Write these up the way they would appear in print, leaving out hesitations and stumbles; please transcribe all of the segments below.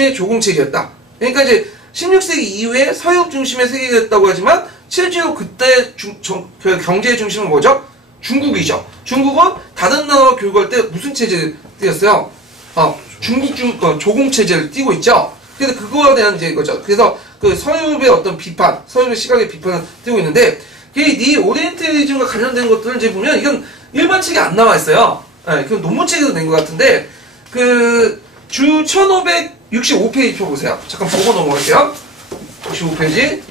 중심의 조공체제였다. 그러니까 이제 16세기 이후에 서유럽 중심의 세계였다고 하지만 실제로 그때 경제의 중심은 뭐죠? 중국이죠. 중국은 다른 나라와 교육할 때 무슨 체제를 띄었어요? 조공체제를 띄고 있죠. 그래서 그거에 대한 이제 거죠. 그래서 그 서유럽의 어떤 비판, 서유럽의 시각의 비판을 띄고 있는데, 이 오리엔탈리즘과 관련된 것들을 이제 보면 이건 일반 책에 안 나와 있어요. 네, 그건 논문 책에서 낸 것 같은데, 주 1565페이지 펴보세요. 잠깐 보고 넘어갈게요. 65페이지.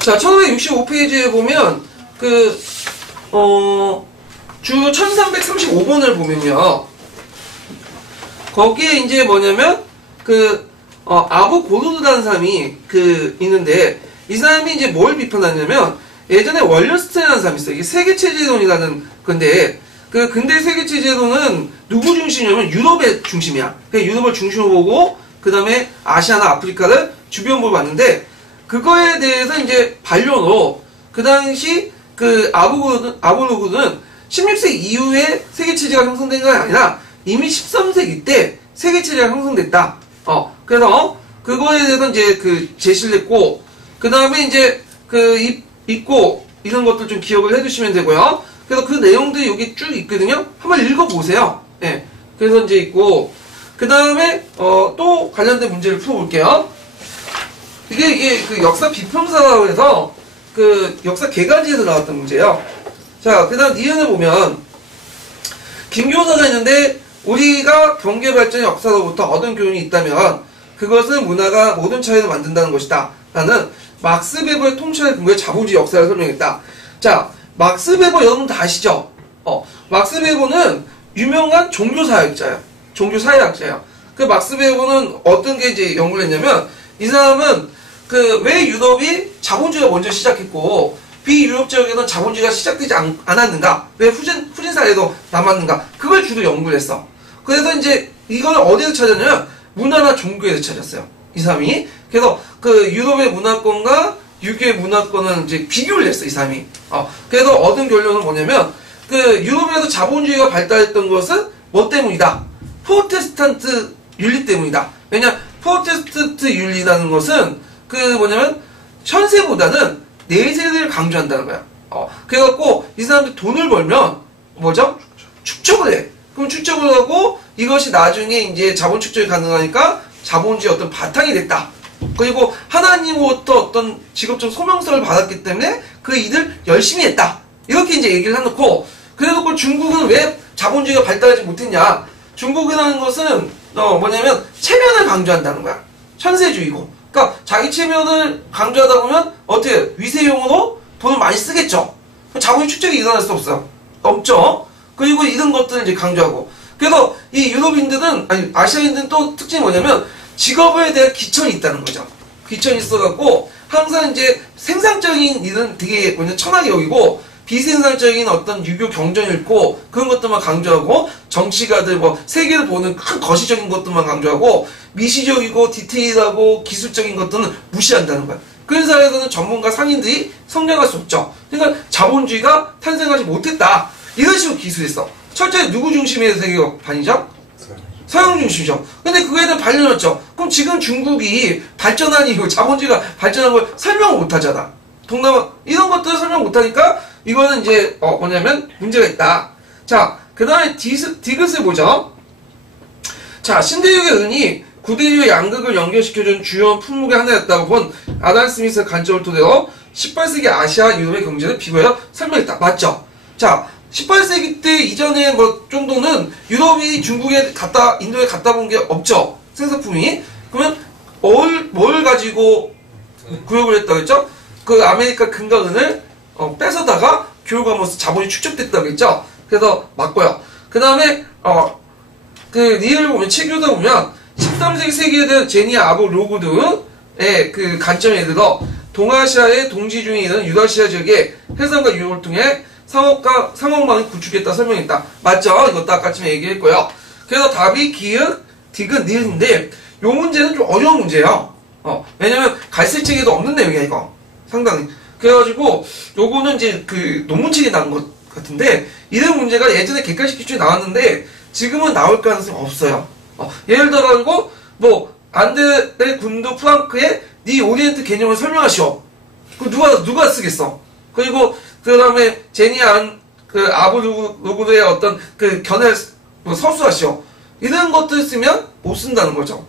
자, 1565페이지에 보면, 주 1335번을 보면요. 거기에 이제 뭐냐면, 아부 고르드라는 사람이 있는데, 이 사람이 이제 뭘 비판하냐면, 예전에 월려스트라는 사람이 있어요. 이게 세계체제론이라는 건데, 근대 세계체제론은 누구 중심이냐면 유럽의 중심이야. 그러니까 유럽을 중심으로 보고, 그 다음에 아시아나 아프리카를 주변으로 봤는데, 그거에 대해서 이제 반론으로, 그 당시 아부고르드는 16세기 이후에 세계체제가 형성된 건 아니라, 이미 13세기 때 세계체제가 형성됐다. 그래서 그거에 대해서 이제 제시를 했고, 그 다음에 이제 있고 이런 것들 좀 기억을 해두시면 되고요. 그래서 그 내용들이 여기 쭉 있거든요. 한번 읽어보세요. 예. 그래서 이제 있고, 그 다음에 또 관련된 문제를 풀어볼게요. 이게 역사 비평사라고 해서 역사 개간지에서 나왔던 문제예요. 자, 그 다음 니은을 보면 김교사가 있는데, 우리가 경제 발전의 역사로부터 얻은 교훈이 있다면 그것은 문화가 모든 차이를 만든다는 것이다 라는 막스 베버의 통찰에 근거해 자본주의 역사를 설명했다. 자, 막스 베버 여러분 다 아시죠? 막스 베버는 유명한 종교사학자예요. 종교사회학자예요. 막스 베버는 어떤 게 이제 연구를 했냐면, 이 사람은 왜 유럽이 자본주의가 먼저 시작했고 비유럽 지역에서는 자본주의가 시작되지 않았는가? 왜 후진 사례도 남았는가? 그걸 주로 연구를 했어. 그래서 이제 이걸 어디서 찾았냐면 문화나 종교에서 찾았어요. 이 사람이. 그래서 유럽의 문화권과 유교의 문화권은 이제 비교를 했어, 이 사람이. 그래서 얻은 결론은 뭐냐면, 유럽에서 자본주의가 발달했던 것은 뭐 때문이다? 프로테스탄트 윤리 때문이다. 왜냐, 프로테스탄트 윤리라는 것은 뭐냐면 현세보다는 내세를 강조한다는 거야. 그래갖고 이 사람들이 돈을 벌면 뭐죠? 축적을 해. 그럼 축적을 하고 이것이 나중에 이제 자본 축적이 가능하니까 자본주의 어떤 바탕이 됐다. 그리고 하나님으로부터 어떤 직업적 소명성을 받았기 때문에 그 일을 열심히 했다. 이렇게 이제 얘기를 해놓고, 그래놓고 중국은 왜 자본주의가 발달하지 못했냐? 중국이라는 것은 뭐냐면 체면을 강조한다는 거야. 현세주의고. 그러니까 자기 체면을 강조하다 보면 어떻게 위세용으로 돈을 많이 쓰겠죠. 자본주의 축적이 일어날 수 없죠. 그리고 이런 것들을 이제 강조하고. 그래서 이 유럽인들은, 아니 아시아인들은 또 특징이 뭐냐면 직업에 대한 기천이 있다는 거죠. 기천이 있어갖고 항상 이제 생산적인 일은 되게 완전 천하게 여기고, 비생산적인 어떤 유교 경전을 읽고 그런 것들만 강조하고, 정치가들 세계를 보는 큰 거시적인 것들만 강조하고, 미시적이고 디테일하고 기술적인 것들은 무시한다는 거야. 그런 사회에서는 전문가 상인들이 성장할 수 없죠. 그러니까 자본주의가 탄생하지 못했다. 이런 식으로 기술했어. 철저히 누구 중심의 세계관이죠? 서양 중심이죠. 근데 그거에 대한 반론이었죠. 그럼 지금 중국이 발전한 이유, 자본주의가 발전한 걸 설명을 못 하잖아. 동남아, 이런 것들을 설명 못 하니까 이거는 이제, 뭐냐면 문제가 있다. 자, 그 다음에 디귿을 보죠. 자, 신대륙의 은이 구대륙의 양극을 연결시켜준 주요한 품목의 하나였다고 본 아담 스미스의 관점을 토대로 18세기 아시아 유럽의 경제를 비교해서 설명했다. 맞죠? 자, 18세기 때 이전에 정도는 유럽이 중국에 인도에 갖다 본 게 없죠. 생산품이. 그러면 뭘 가지고 구역을 했다고 했죠? 아메리카 금과 은을 뺏어다가 교육하면서 자본이 축적됐다고 했죠? 그래서 맞고요. 그 다음에 리을 보면, 책교다 보면 13세기 세계에 대한 제니아 아부 로그드의 관점에 들어 동아시아의 동지 중에 있는 유라시아 지역의 해상과 유역을 통해 상업망을 구축했다 설명했다. 맞죠? 이것도 아까쯤에 얘기했고요. 그래서 답이 기역, 디귿, 니은인데 요 문제는 좀 어려운 문제예요. 왜냐면 갈색책에도 없는 내용이야, 이거. 상당히. 그래가지고, 요거는 이제 그 논문책에 나온 것 같은데, 이런 문제가 예전에 객관식 기출에 나왔는데, 지금은 나올 가능성이 없어요. 예를 들어가지고, 뭐, 안드레 군도 프랑크의 니 오리엔트 개념을 설명하시오. 그 누가 쓰겠어? 그리고, 그 다음에, 제니 아브루그의 어떤 그 견해를 뭐 서술하시오. 이런 것들 쓰면 못 쓴다는 거죠.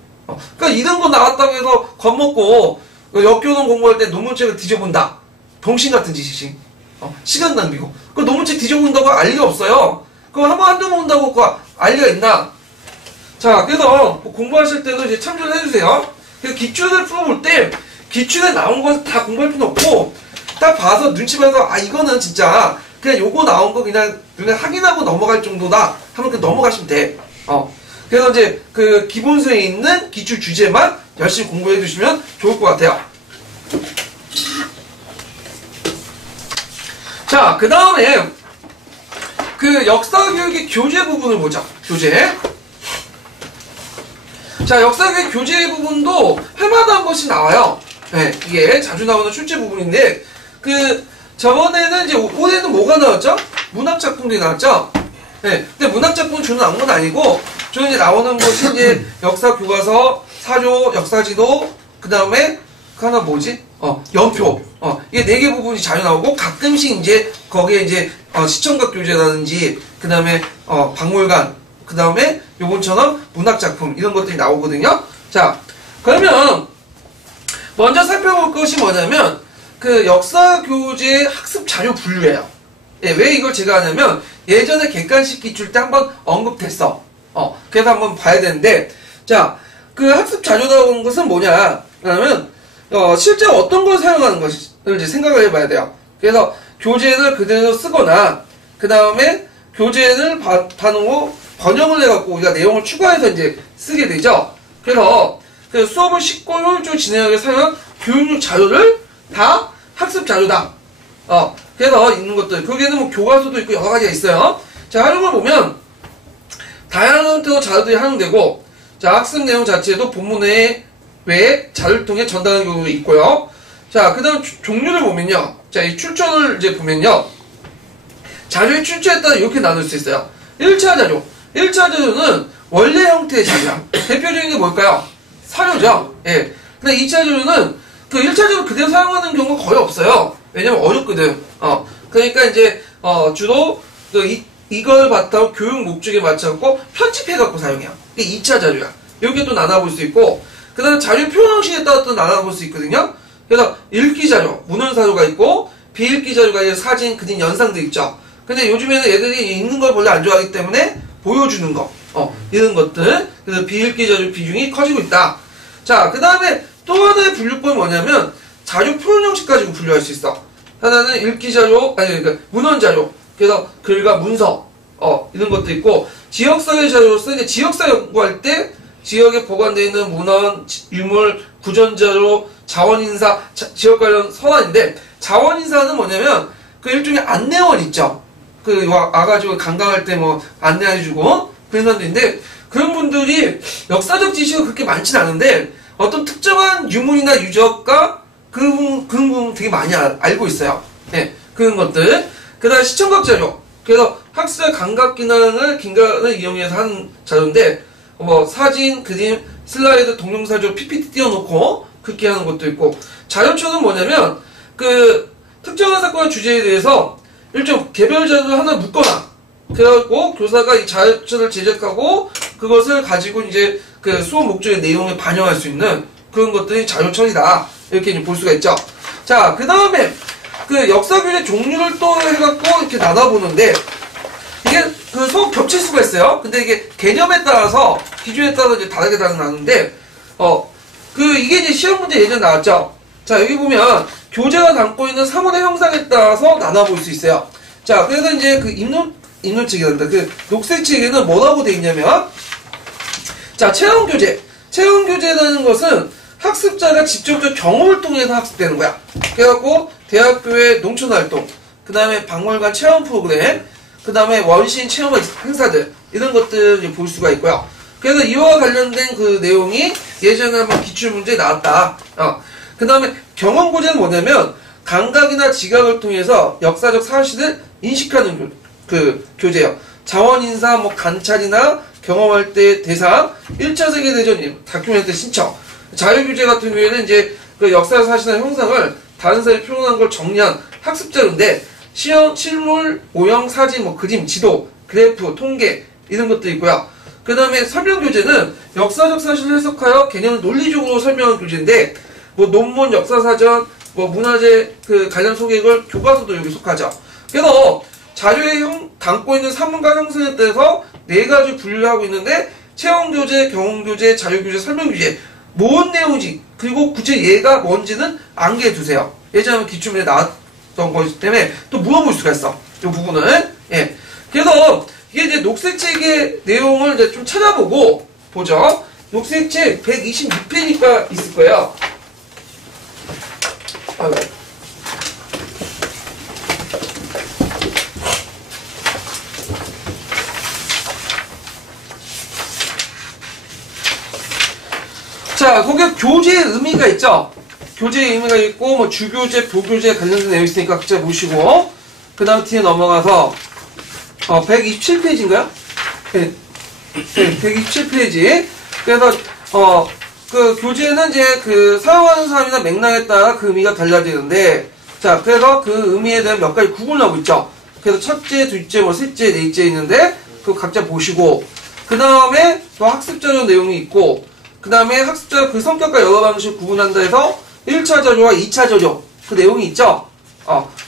그러니까 이런 거 나왔다고 해서 겁먹고 역교동 공부할 때 논문책을 뒤져본다. 병신 같은 짓이지. 시간 낭비고. 그 논문책 뒤져본다고 알 리가 없어요. 그거 한두 번 본다고 그거 알 리가 있나? 자, 그래서 공부하실 때도 이제 참조를 해주세요. 그래서 기출을 풀어볼 때 기출에 나온 것을 다 공부할 필요 없고 딱 봐서 눈치 봐서 이거는 진짜 그냥 요거 나온 거 그냥 눈에 확인하고 넘어갈 정도다 하면 그 넘어가시면 돼. 그래서 이제 그 기본서에 있는 기출 주제만 열심히 공부해 주시면 좋을 것 같아요. 자, 그 다음에 그 역사교육의 교재 부분을 보자. 교재. 자, 역사교육 교재 부분도 해마다 한 번씩 나와요. 네, 이게 자주 나오는 출제 부분인데 저번에는 이제 올해는 뭐가 나왔죠? 문학작품들이 나왔죠? 네, 근데 문학작품 주는 나온 건 아니고 주는 이제 나오는 것이 이제 역사교과서, 사조, 역사지도, 그 다음에 하나 뭐지? 연표. 이게 4개 부분이 자주 나오고 가끔씩 이제 거기에 이제 시청각 교재라든지 그 다음에 박물관, 그 다음에 요번처럼 문학작품 이런 것들이 나오거든요. 자, 그러면 먼저 살펴볼 것이 뭐냐면 그 역사교재 학습 자료 분류예요. 예, 왜 이걸 제가 하냐면 예전에 객관식 기출 때 한번 언급됐어. 그래서 한번 봐야 되는데, 자, 그 학습 자료 나오는 것은 뭐냐? 그러면 실제 어떤 걸 사용하는 것을 이제 생각을 해봐야 돼요. 그래서 교재를 그대로 쓰거나, 그 다음에 교재를 반응후 번역을 해갖고 우리가 내용을 추가해서 이제 쓰게 되죠. 그래서 그 수업을 쉽고 효율적으로 진행하기 위해 사용한 교육용 자료를 다 학습 자료다. 그래서 있는 것들, 거기에는 뭐 교과서도 있고 여러 가지가 있어요. 자, 활용을 보면 다양한 형태로 자료들이 활용되고, 자, 학습 내용 자체도 본문 외에 자료를 통해 전달하는 경우도 있고요. 자, 그 다음 종류를 보면요. 자, 이 출처를 이제 보면요. 자료의 출처에 따라 이렇게 나눌 수 있어요. 1차 자료. 1차 자료는 원래 형태의 자료야. 대표적인 게 뭘까요? 사료죠. 예. 근데 2차 자료는 그 1차 자료 그대로 사용하는 경우가 거의 없어요. 왜냐면 어렵거든. 그러니까 이제, 주로 이걸 바탕으로 교육 목적에 맞춰갖고 편집해갖고 사용해요. 이게 2차 자료야. 여기에 또 나눠볼 수 있고, 그 다음에 자료 표현 형식에 따라 또 나눠볼 수 있거든요. 그래서 읽기 자료, 문헌 자료가 있고, 비읽기 자료가 이제 사진, 그림, 영상도 있죠. 근데 요즘에는 애들이 읽는 걸 별로 안 좋아하기 때문에 보여주는 거, 이런 것들. 그래서 비읽기 자료 비중이 커지고 있다. 자, 그 다음에 또 하나의 분류법이 뭐냐면, 자료 표현 형식 가지고 분류할 수 있어. 하나는 읽기 자료, 그러니까 문헌 자료. 그래서 글과 문서, 이런 것도 있고, 지역사회 자료로서 이제 지역사 연구할 때 지역에 보관되어 있는 문헌, 유물, 구전자료, 자원인사, 지역 관련 서란인데, 자원인사는 뭐냐면, 그 일종의 안내원 있죠? 와가지고 관광할 때 뭐 안내해주고, 그런 사람들인데, 그런 분들이 역사적 지식이 그렇게 많진 않은데, 어떤 특정한 유물이나 유적과 그런 부분 되게 많이 알고 있어요. 네, 그런 것들. 그 다음에 시청각 자료. 그래서 학습의 감각 기능을 이용해서 한 자료인데, 뭐, 사진, 그림, 슬라이드, 동영상으로 PPT 띄워놓고, 그렇게 하는 것도 있고, 자료초는 뭐냐면, 특정한 사건의 주제에 대해서 일종 개별 자료를 하나 묶거나, 그래갖고 교사가 이 자료초를 제작하고, 그것을 가지고 이제 수업 목적의 내용을 반영할 수 있는 그런 것들이 자료처리다. 이렇게 이제 볼 수가 있죠. 자, 그 다음에, 역사교재 종류를 또 해갖고 이렇게 나눠보는데, 이게 수업 겹칠 수가 있어요. 근데 이게 개념에 따라서, 기준에 따라서 이제 다르게 나누는데, 이게 이제 시험 문제 예전에 나왔죠. 자, 여기 보면, 교재가 담고 있는 사물의 형상에 따라서 나눠볼 수 있어요. 자, 그래서 이제 입론책이란다. 녹색 책에는 뭐라고 돼 있냐면, 자, 체험교재. 체험교재라는 것은 학습자가 직접적 경험을 통해서 학습되는 거야. 그래갖고, 대학교의 농촌활동, 그 다음에 박물관 체험 프로그램, 그 다음에 원시인 체험 행사들, 이런 것들을 볼 수가 있고요. 그래서 이와 관련된 그 내용이 예전에 한번 기출문제에 나왔다. 그 다음에 경험고제는 뭐냐면 감각이나 지각을 통해서 역사적 사실을 인식하는 그 교재예요. 자원인사, 뭐 관찰이나 경험할 때 대상, 1차 세계대전 다큐멘터리 신청. 자유교재 같은 경우에는 이제 그 역사적 사실이나 형상을 다른 사람이 표현한 걸 정리한 학습자료인데 시험, 실물, 모형, 사진, 뭐 그림, 지도, 그래프, 통계 이런 것도 있고요. 그 다음에 설명교재는 역사적 사실을 해석하여 개념을 논리적으로 설명한 교재인데 뭐 논문, 역사사전, 뭐 문화재 그 관련 소개글, 교과서도 여기 속하죠. 그래서 자료에 담고 있는 사문과 형성에 대해서 네 가지 분류하고 있는데 체험교재, 경험교재, 자료교재, 설명교재 뭔 내용인지 그리고 구체 얘가 뭔지는 암기해 두세요. 예전에 기출문에 나왔던 거기 때문에 또 물어볼 수가 있어. 이 부분은. 예. 그래서 이게 이제 녹색책의 내용을 이제 좀 찾아보고 보죠. 녹색책 126페이지가 있을 거예요. 자, 거기에 교재의 의미가 있죠? 교재의 의미가 있고, 뭐, 주교재, 부교재 관련된 내용이 있으니까 각자 보시고, 그 다음 뒤에 넘어가서, 127페이지인가요? 네, 127페이지. 그래서, 그 교재는 이제 그 사용하는 사람이나 맥락에 따라 그 의미가 달라지는데, 자, 그래서 그 의미에 대한 몇 가지 구분하고 있죠? 그래서 첫째, 둘째, 뭐, 셋째, 넷째 있는데, 그거 각자 보시고, 그 다음에 또 학습자료 내용이 있고, 그 다음에 학습자 그 성격과 여러 방식을 구분한다 해서 1차 자료와 2차 자료 그 내용이 있죠.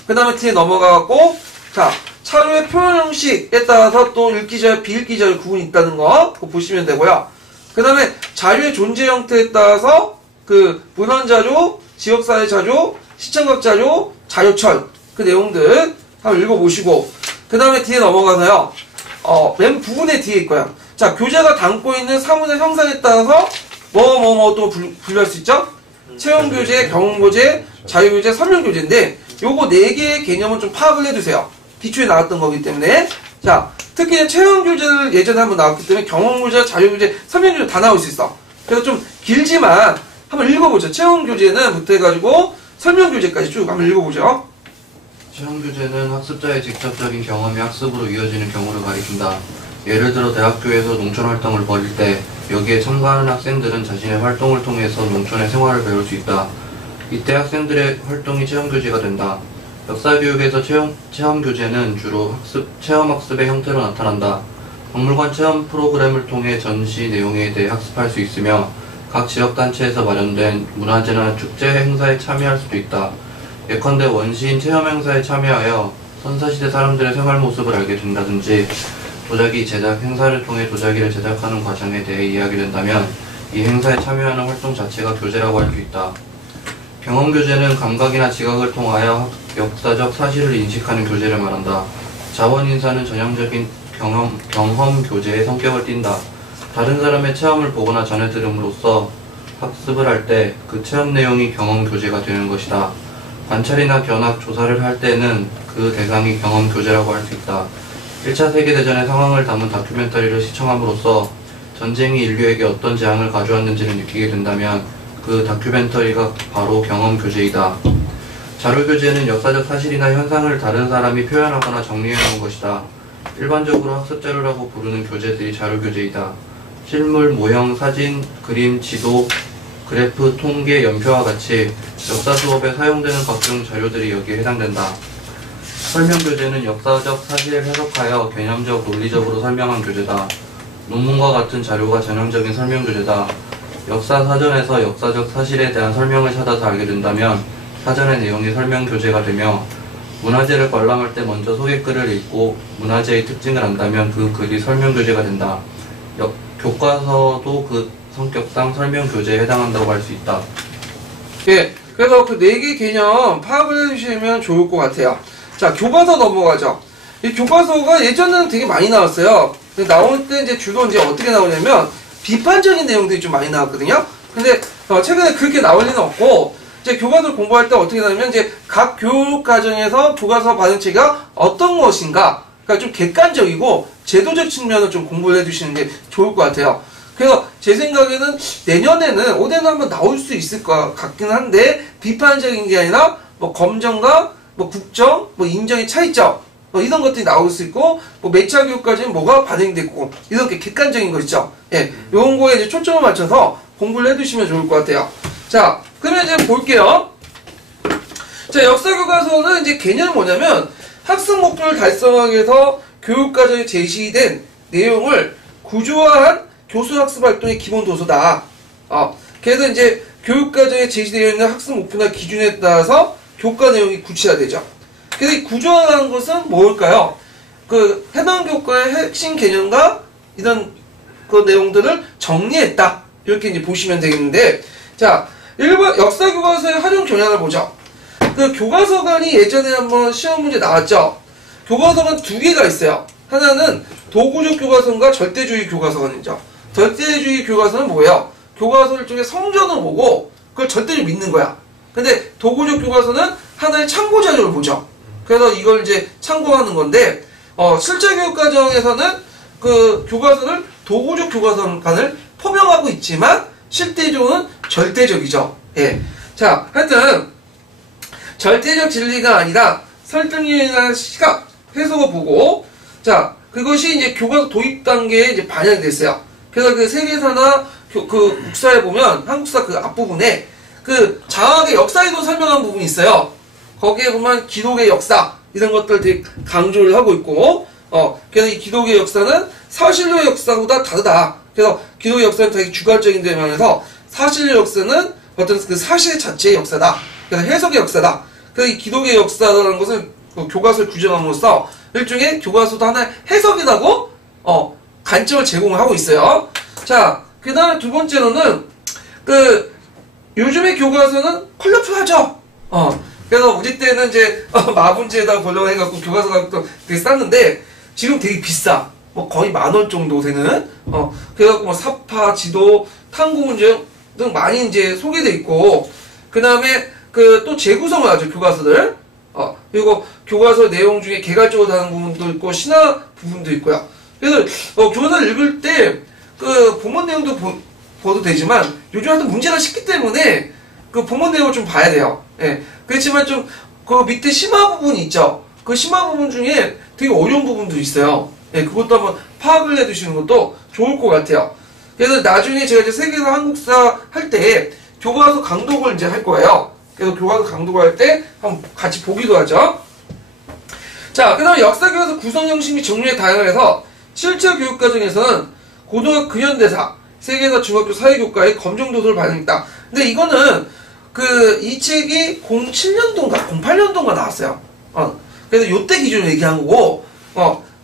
그 다음에 뒤에 넘어가고 자 자료의 표현 형식에 따라서 또 읽기 자료, 비읽기 자료 구분이 있다는 거 그거 보시면 되고요. 그 다음에 자료의 존재 형태에 따라서 그 문헌 자료, 지역사회 자료, 시청각 자료, 자료철 그 내용들 한번 읽어보시고 그 다음에 뒤에 넘어가서요. 맨 부분에 뒤에 있고요. 자, 교재가 담고 있는 사문의 형상에 따라서 또 분류할 수 있죠? 체험교재, 경험교재, 자유교재, 설명교재인데 요거 4개의 개념을 좀 파악을 해두세요. 기초에 나왔던 거기 때문에 자, 특히 체험교재를 예전에 한번 나왔기 때문에 경험교재, 자유교재, 설명교재 다 나올 수 있어. 그래서 좀 길지만 한번 읽어보죠. 체험교재는 부터 해가지고 설명교재까지 쭉 한번 읽어보죠. 체험교재는 학습자의 직접적인 경험이 학습으로 이어지는 경우를 가리킨다. 예를 들어 대학교에서 농촌활동을 벌일 때 여기에 참가하는 학생들은 자신의 활동을 통해서 농촌의 생활을 배울 수 있다. 이때 학생들의 활동이 체험교재가 된다. 역사교육에서 체험교재는 주로 체험학습의 형태로 나타난다. 박물관 체험 프로그램을 통해 전시 내용에 대해 학습할 수 있으며 각 지역단체에서 마련된 문화재나 축제 행사에 참여할 수도 있다. 예컨대 원시인 체험 행사에 참여하여 선사시대 사람들의 생활 모습을 알게 된다든지 도자기 제작 행사를 통해 도자기를 제작하는 과정에 대해 이해하게 된다면 이 행사에 참여하는 활동 자체가 교재라고 할 수 있다. 경험교재는 감각이나 지각을 통하여 역사적 사실을 인식하는 교재를 말한다. 자원인사는 전형적인 경험 교재의 성격을 띈다. 다른 사람의 체험을 보거나 전해 들음으로써 학습을 할 때 그 체험 내용이 경험 교재가 되는 것이다. 관찰이나 견학 조사를 할 때는 그 대상이 경험 교재라고 할 수 있다. 1차 세계대전의 상황을 담은 다큐멘터리를 시청함으로써 전쟁이 인류에게 어떤 재앙을 가져왔는지를 느끼게 된다면 그 다큐멘터리가 바로 경험 교재이다. 자료교재는 역사적 사실이나 현상을 다른 사람이 표현하거나 정리해놓은 것이다. 일반적으로 학습자료라고 부르는 교재들이 자료교재이다. 실물, 모형, 사진, 그림, 지도, 그래프, 통계, 연표와 같이 역사 수업에 사용되는 각종 자료들이 여기에 해당된다. 설명교재는 역사적 사실을 해석하여 개념적, 논리적으로 설명한 교재다. 논문과 같은 자료가 전형적인 설명교재다. 역사 사전에서 역사적 사실에 대한 설명을 찾아서 알게 된다면 사전의 내용이 설명교재가 되며 문화재를 관람할 때 먼저 소개글을 읽고 문화재의 특징을 안다면 그 글이 설명교재가 된다. 교과서도 그 성격상 설명교재에 해당한다고 할 수 있다. 예, 그래서 그 4개 개념 파악을 해주시면 좋을 것 같아요. 자, 교과서 넘어가죠. 이 교과서가 예전에는 되게 많이 나왔어요. 근데 나올 때 이제 주로 이제 어떻게 나오냐면 비판적인 내용들이 좀 많이 나왔거든요. 근데 최근에 그렇게 나올 리는 없고 이제 교과서를 공부할 때 어떻게 나오냐면 이제 각 교육 과정에서 교과서 반응체가 어떤 것인가, 그러니까 좀 객관적이고 제도적 측면을 좀 공부를 해주시는 게 좋을 것 같아요. 그래서 제 생각에는 내년에는 올해는 한번 나올 수 있을 것 같긴 한데, 비판적인 게 아니라 뭐 검정과 뭐 국정, 뭐 인정의 차이점, 뭐 이런 것들이 나올 수 있고, 뭐 매차 교육까지는 뭐가 반영됐고, 이렇게 객관적인 거 있죠. 예, 요런 거에 이제 초점을 맞춰서 공부를 해두시면 좋을 것 같아요. 자, 그러면 이제 볼게요. 자, 역사교과서는 이제 개념이 뭐냐면, 학습 목표를 달성하기 위해서 교육과정에 제시된 내용을 구조화한 교수학습 활동의 기본 도서다. 그래서 이제 교육과정에 제시되어 있는 학습 목표나 기준에 따라서 교과 내용이 구체화되죠. 그래서 이 구조화라는 것은 뭘까요? 그 해당 교과의 핵심 개념과 이런 그 내용들을 정리했다. 이렇게 이제 보시면 되겠는데, 자, 일본 역사교과서의 활용 경향을 보죠. 그 교과서관이 예전에 한번 시험 문제 나왔죠. 교과서관 두 개가 있어요. 하나는 도구적 교과서관과 절대주의 교과서관이죠. 절대주의 교과서는 뭐예요? 교과서를 쪽에 성전을 보고 그걸 절대로 믿는 거야. 근데 도구적 교과서는 하나의 참고 자료를 보죠. 그래서 이걸 이제 참고하는 건데, 실제 교육 과정에서는 그 교과서를 도구적 교과서관을 포명하고 있지만 실제적으로는 절대적이죠. 예. 자, 하여튼 절대적 진리가 아니라 설득력이나 시각, 해석을 보고, 자, 그것이 이제 교과서 도입 단계에 이제 반영이 됐어요. 그래서 그 세계사나 그 국사에 보면, 한국사 그 앞부분에 그 장학의 역사에도 설명한 부분이 있어요. 거기에 보면 기독의 역사, 이런 것들 되게 강조를 하고 있고, 그래서 이 기독의 역사는 사실로의 역사보다 다르다. 그래서 기독의 역사는 되게 주관적인 데 면에서 사실의 역사는 어떤 그 사실 자체의 역사다. 그래서 해석의 역사다. 그래서 이 기독의 역사라는 것을 교과서를 규정함으로써 일종의 교과서도 하나의 해석이라고 관점을 제공을 하고 있어요. 자, 그 다음에 두 번째로는 그 요즘의 교과서는 컬러풀하죠. 그래서 우리 때는 이제 마분지에다 보려고 해갖고 교과서 가격도 되게 쌌는데 지금 되게 비싸. 뭐 거의 10,000원 정도 되는 그래갖고 뭐 사파, 지도, 탐구 문제 등 많이 이제 소개돼 있고, 그 다음에 그 또 재구성을 하죠, 교과서들. 그리고 교과서 내용 중에 개괄적으로 다른 부분도 있고 신화 부분도 있고요. 그래서 교과서를 읽을 때 그 본문 내용도 봐도 되지만 요즘 하여튼 문제가 쉽기 때문에 그 본문 내용을 좀 봐야 돼요. 예. 그렇지만 좀 그 밑에 심화 부분이 있죠. 그 심화 부분 중에 되게 어려운 부분도 있어요. 예, 그것도 한번 파악을 해두시는 것도 좋을 것 같아요. 그래서 나중에 제가 이제 세계사 한국사 할 때 교과서 강독을 이제 할 거예요. 그래서 교과서 강독을 할 때 한번 같이 보기도 하죠. 자, 그 다음에 역사교과서 구성 형식이 종류에 다양해서 실제 교육과정에서는 고등학교 근현대사, 세계사, 중학교 사회교과의 검정도서를 반영했다. 근데 이거는 이 책이 07년도인가 08년도인가 나왔어요. 그래서 요때 기준으로 얘기한 거고,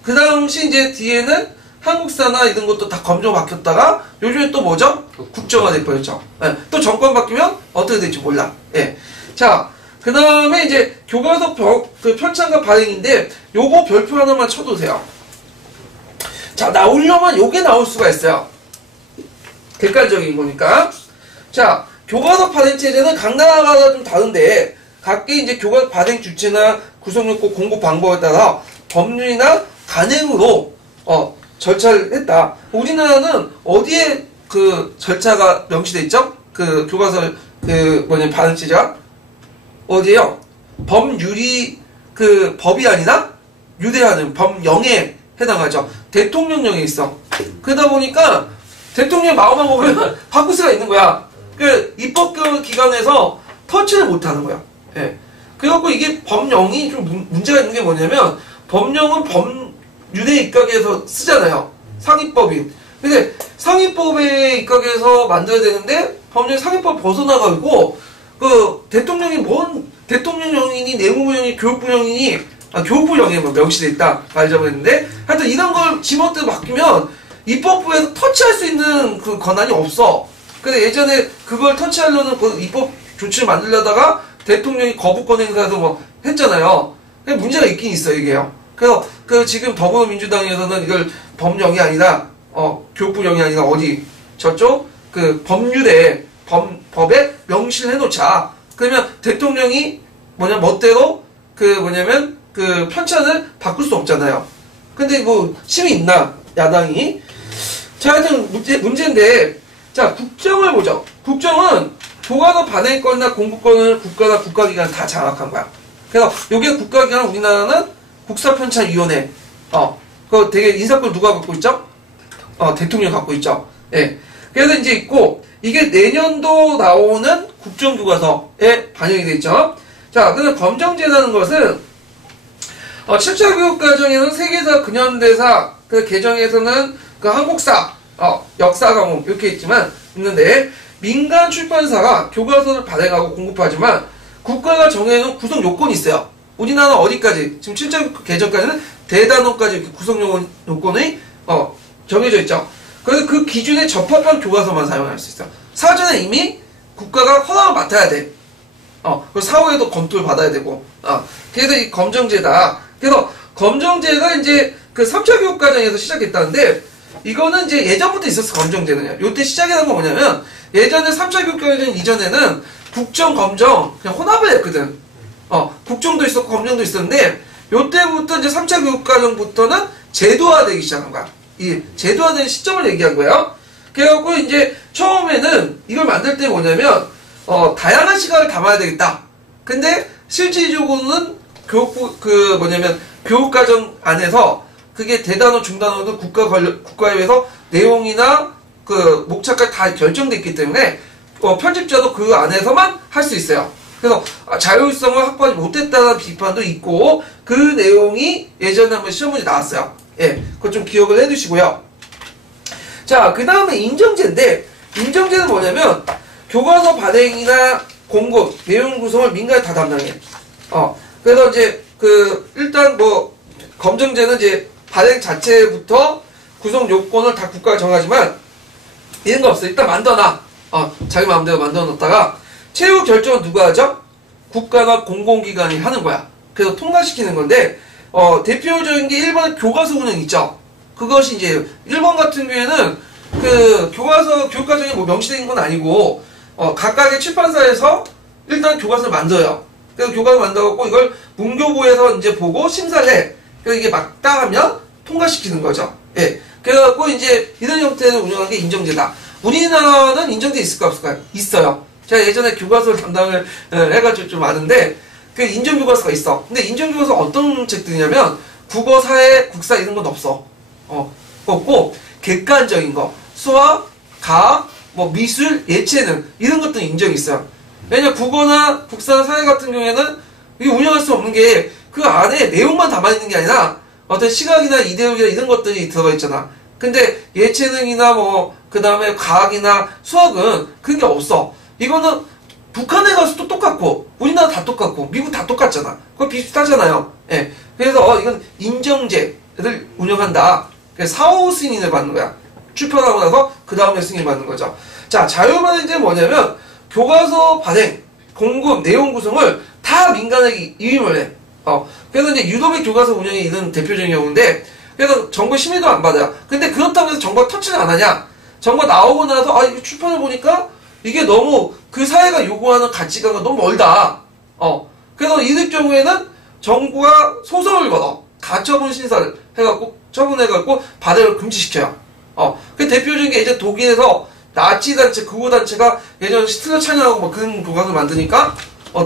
그 당시 이제 뒤에는 한국사나 이런 것도 다 검정 바뀌었다가 요즘에 또 뭐죠? 국정화 돼버렸죠. 예. 또 정권 바뀌면 어떻게 될지 몰라. 예. 자, 그 다음에 이제 교과서 그 편찬과 발행인데 요거 별표 하나만 쳐두세요. 자, 나오려면 요게 나올 수가 있어요. 객관적인 거니까. 자, 교과서 발행 체제는 각 나라마다 좀 다른데 각기 이제 교과서 발행 주체나 구성요건 공고 방법에 따라 법률이나 간행으로 절차를 했다. 우리나라는 어디에 그 절차가 명시돼 있죠? 그 교과서 발행 체제가 어디에요? 법률이 그 법이 아니라 유대하는 법령에 해당하죠. 대통령령에 있어. 그러다 보니까 대통령 마음만 먹으면 바꿀 수가 있는 거야. 그 입법기관에서 터치를 못하는 거야. 예. 그래갖고 이게 법령이 좀 문제가 있는 게 뭐냐면 법령은 유대 입각에서 쓰잖아요. 상위법인. 근데 상위법에 입각해서 만들어야 되는데 법령이 상위법 벗어나가지고 그 대통령이 대통령령이니 내무부령이니 교육부령이니 교육부령에 뭐 명시돼 있다 말자고 했는데 하여튼 이런 걸 지멋대로 바뀌면 입법부에서 터치할 수 있는 그 권한이 없어. 근데 예전에 그걸 터치하려는 그 입법 조치를 만들려다가 대통령이 거부권 행사해서 뭐 했잖아요. 근데 문제가 있긴 있어요, 이게요. 그래서 지금 더불어민주당에서는 이걸 법령이 아니라 교육부령이 아니라 어디 저쪽 그 법률에 법에 명시를 해놓자. 그러면 대통령이 멋대로 그 편찬을 바꿀 수 없잖아요. 근데 뭐 힘이 있나 야당이. 자, 하여튼 문제인데, 자, 국정을 보죠. 국정은 교과서 발행권이나 공부권을 국가나 국가기관 다 장악한 거야. 그래서 여기에 국가기관 우리나라는 국사편찬위원회. 그거 되게 인사권 누가 갖고 있죠? 대통령 갖고 있죠. 예. 그래서 이제 있고, 이게 내년도 나오는 국정교과서에 반영이 되어 있죠. 자, 그래서 검정제라는 것은, 7차 교육과정에는 세계사, 근현대사, 그 개정에서는 그 한국사, 역사 과목, 이렇게 있는데, 민간 출판사가 교과서를 발행하고 공급하지만, 국가가 정해놓은 구성 요건이 있어요. 우리나라는 어디까지? 지금 7차 교육 개정까지는 대단원까지 이렇게 구성 요건이, 정해져 있죠. 그래서 그 기준에 적합한 교과서만 사용할 수 있어요. 사전에 이미 국가가 허락을 맡아야 돼. 그 사후에도 검토를 받아야 되고. 그래서 이 검정제다. 그래서 검정제가 이제 그 3차 교육과정에서 시작했다는데, 이거는 이제 예전부터 있었어, 검정제는요. 요때 시작이라는 건 뭐냐면, 예전에 3차 교육과정 이전에는 국정, 검정, 그냥 혼합을 했거든. 국정도 있었고, 검정도 있었는데, 요때부터 이제 3차 교육과정부터는 제도화되기 시작한 거야. 이 제도화된 시점을 얘기한 거예요. 그래갖고 이제 처음에는 이걸 만들 때 뭐냐면, 다양한 시각을 담아야 되겠다. 근데 실질적으로는 교육과정 안에서 그게 대단원, 중단원도 국가에 의해서 내용이나 그 목차까지 다 결정돼 있기 때문에 편집자도 그 안에서만 할 수 있어요. 그래서 자율성을 확보하지 못했다는 비판도 있고, 그 내용이 예전에 한번 시험 문제 나왔어요. 예, 그거 좀 기억을 해두시고요. 자, 그 다음에 인정제인데, 인정제는 뭐냐면 교과서 발행이나 공급, 내용 구성을 민간이 다 담당해. 그래서 이제 일단 검정제는 이제 발행 자체부터 구성 요건을 다 국가가 정하지만 이런 거 없어. 일단 만들어놔. 자기 마음대로 만들어놨다가 최후 결정은 누가 하죠? 국가나 공공기관이 하는 거야. 그래서 통과시키는 건데, 대표적인 게 일본의 교과서 운영 있죠. 그것이 이제 일본 같은 경우에는 그 교과정이 명시된 건 아니고, 각각의 출판사에서 일단 교과서를 만들어요. 그래서 교과서 만들어갖고 이걸 문교부에서 이제 보고 심사를 해. 그래서 이게 맞다 하면 통과시키는 거죠. 예. 그래갖고 이제 이런 형태로 운영하는 게 인정제다. 우리나라는 인정제 있을까 없을까요? 있어요. 제가 예전에 교과서 담당을 해가지고 좀 아는데, 그 인정교과서가 있어. 근데 인정교과서 어떤 책들이냐면, 국어, 사회, 국사 이런 건 없어. 없고, 객관적인 거. 수학, 과학, 미술, 예체능, 이런 것도 인정이 있어요. 왜냐면 국어나 국사, 사회 같은 경우에는 이게 운영할 수 없는 게 그 안에 내용만 담아있는 게 아니라 어떤 시각이나 이데올기나 이런 것들이 들어가 있잖아. 근데 예체능이나 그 다음에 과학이나 수학은 그런 게 없어. 이거는 북한에 가서도 똑같고, 우리나라 다 똑같고, 미국 다 똑같잖아. 그거 비슷하잖아요. 예. 그래서 이건 인정제를 운영한다. 그래서 사후 승인을 받는 거야. 출판하고 나서 그 다음에 승인을 받는 거죠. 자, 자율반행제는 뭐냐면 교과서 발행, 공급, 내용 구성을 다 민간에게 위임을 해. 그래서 이제 유럽의 교과서 운영이 이런 대표적인 경우인데, 그래서 정부 심의도 안 받아요. 근데 그렇다고 해서 정부가 터치를 안 하냐? 정부가 나오고 나서 이거 출판을 보니까 이게 너무 그 사회가 요구하는 가치관과 너무 멀다. 그래서 이럴 경우에는 정부가 소송을 걸어. 가처분 신사를 해갖고 처분해갖고 발행을 금지시켜요. 그 대표적인 게 이제 독일에서 나치 단체, 극우 단체가 예전에 히틀러 찬양하고 그런 교과서를 만드니까